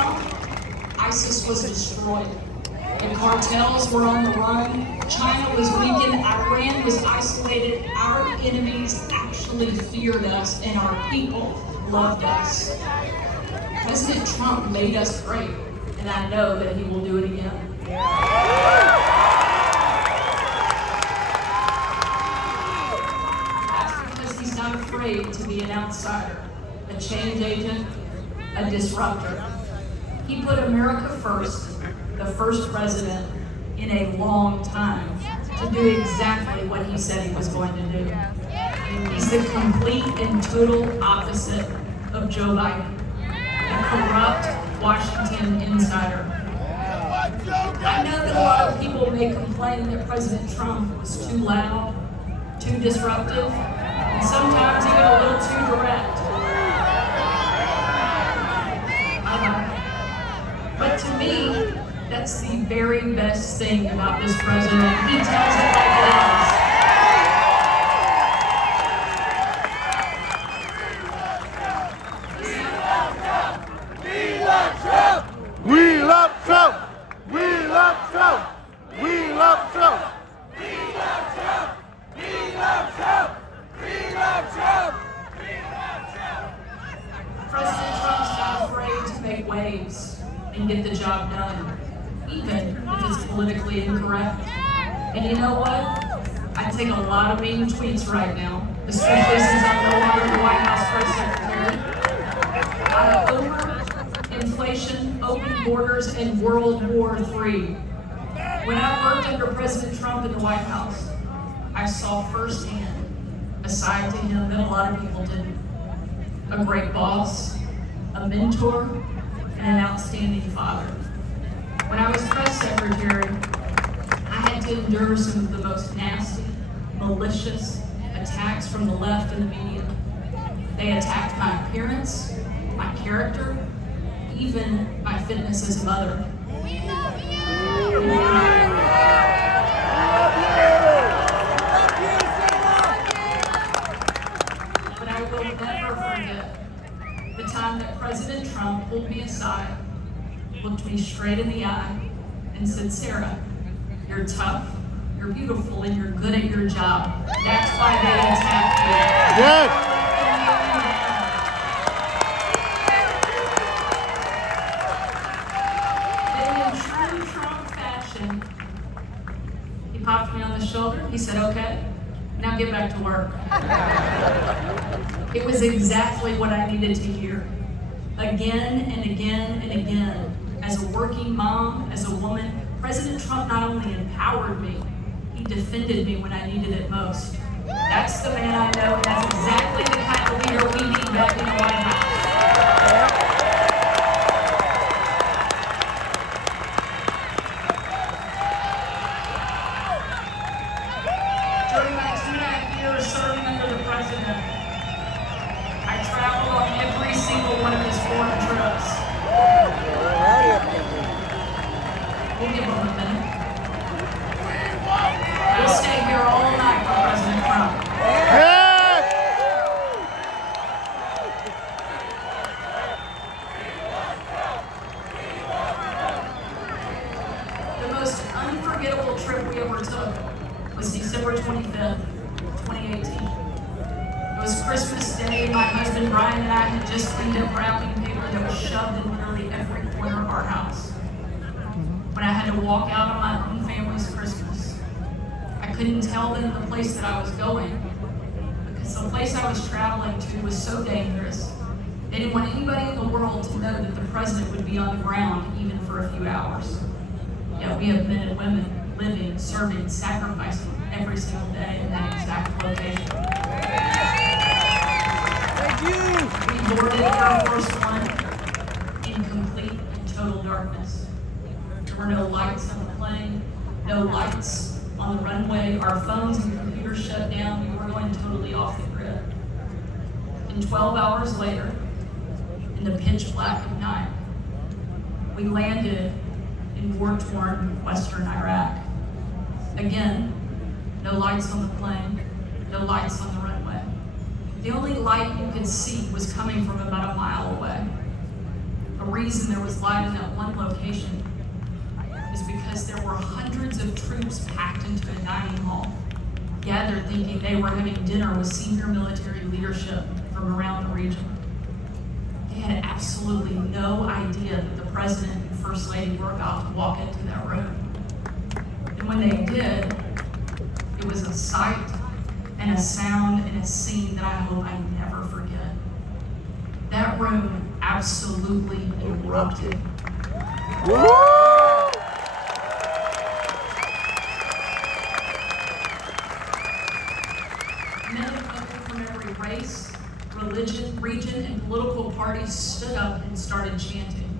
Trump, ISIS was destroyed. The cartels were on the run. China was weakened. Iran was isolated. Our enemies actually feared us, and our people loved us. President Trump made us great, and I know that he will do it again. That's because he's not afraid to be an outsider, a change agent, a disruptor. He put America first, the first president in a long time, to do exactly what he said he was going to do. He's the complete and total opposite of Joe Biden, a corrupt Washington insider. I know that a lot of people may complain that President Trump was too loud, too disruptive, and sometimes even a little too direct. But to me, that's the very best thing about this president. He tells it like it is. We love Trump! We love Trump! We love Trump! We love Trump! We love Trump! We love Trump! We love Trump! We love Trump! President Trump's not afraid to make waves and get the job done, even if it's politically incorrect. And you know what? I take a lot of mean tweets right now, especially since I'm no longer the White House press secretary. Over inflation, open borders, and World War III. When I worked under President Trump in the White House, I saw firsthand a side to him that a lot of people didn't. A great boss, a mentor, and an outstanding father. When I was press secretary, I had to endure some of the most nasty, malicious attacks from the left and the media. They attacked my appearance, my character, even my fitness as a mother. But I will never forget the time that President Trump pulled me aside, looked me straight in the eye, and said, "Sarah, you're tough, you're beautiful, and you're good at your job. That's why they attacked you." Yes! Then in true Trump fashion, he popped me on the shoulder. He said, "Okay, now get back to work." It was exactly what I needed to hear. Again and again and again. As a working mom, as a woman, President Trump not only empowered me, he defended me when I needed it most. That's the man I know, and that's exactly the kind of leader we need back in the White House. During my 2.5 years serving under the president, I traveled on every single one of his foreign trips. We'll give him a minute. We'll stay here all night for President Trump. Yes! The most unforgettable trip we ever took was December 25th, 2018. It was Christmas Day. My husband Brian and I had just cleaned up wrapping paper that was shoved in literally every corner of our house. When I had to walk out on my own family's Christmas, I couldn't tell them the place that I was going because the place I was traveling to was so dangerous. They didn't want anybody in the world to know that the president would be on the ground even for a few hours. Yet we have men and women living, serving, sacrificing every single day in that exact location. We boarded Air Force One in complete and total darkness. There were no lights on the plane, no lights on the runway. Our phones and computers shut down. We were going totally off the grid. And 12 hours later, in the pitch black of night, we landed in war-torn western Iraq. Again, no lights on the plane, no lights on the runway. The only light you could see was coming from about a mile away. A reason there was light in that one location is because there were hundreds of troops packed into a dining hall, gathered thinking they were having dinner with senior military leadership from around the region. They had absolutely no idea that the president and first lady were about to walk into that room. And when they did, it was a sight and a sound and a scene that I hope I never forget. That room absolutely erupted. Woo! Men and women from every race, religion, region, and political party stood up and started chanting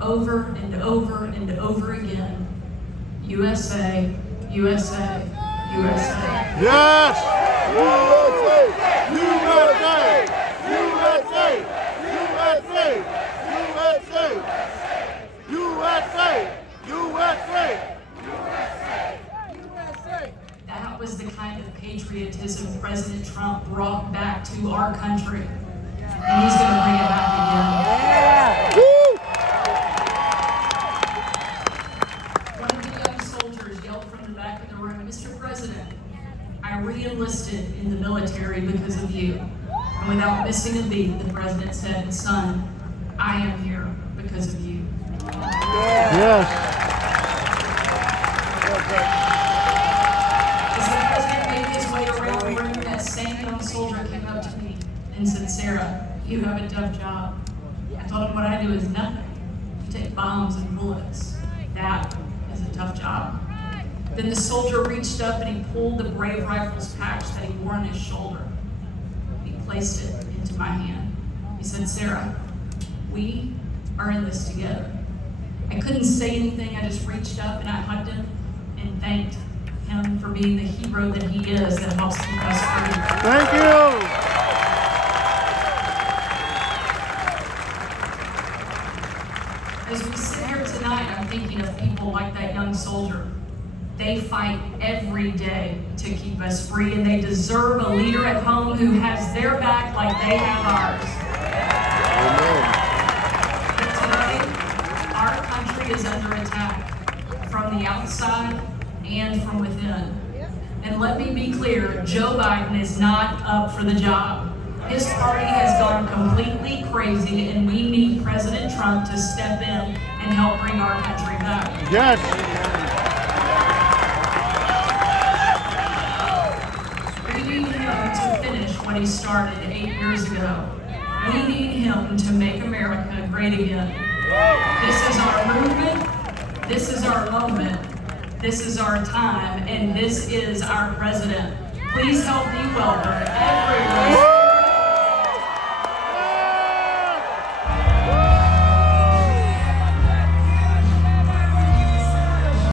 over and over and over again, USA, USA, USA. Yes! USA! USA! USA! USA! USA! USA! That was the kind of patriotism President Trump brought back to our country. And he's going to bring it back again. One of the young soldiers yelled from the back of the room, "Mr. President, I re-enlisted in the military because of you." And without missing a beat, the president said, "Son, I am here because of you." Yes. As the president made his way around the room, that same young soldier came up to me and said, "Sarah, you have a tough job." I told him what I do is nothing. You take bombs and bullets. That is a tough job. Then the soldier reached up and he pulled the Brave Rifles patch that he wore on his shoulder. He placed it into my hand. He said, "Sarah, we are in this together." I couldn't say anything. I just reached up and I hugged him and thanked him for being the hero that he is that helps keep us free. Thank you. As we sit here tonight, I'm thinking of people like that young soldier. They fight every day to keep us free, and they deserve a leader at home who has their back like they have ours. But today, our country is under attack from the outside and from within. And let me be clear, Joe Biden is not up for the job. His party has gone completely crazy, and we need President Trump to step in and help bring our country back. Yes. We need him to finish what he started 8 years ago. We need him to make America great again. This is our movement, this is our moment, this is our time, and this is our president. Please help me welcome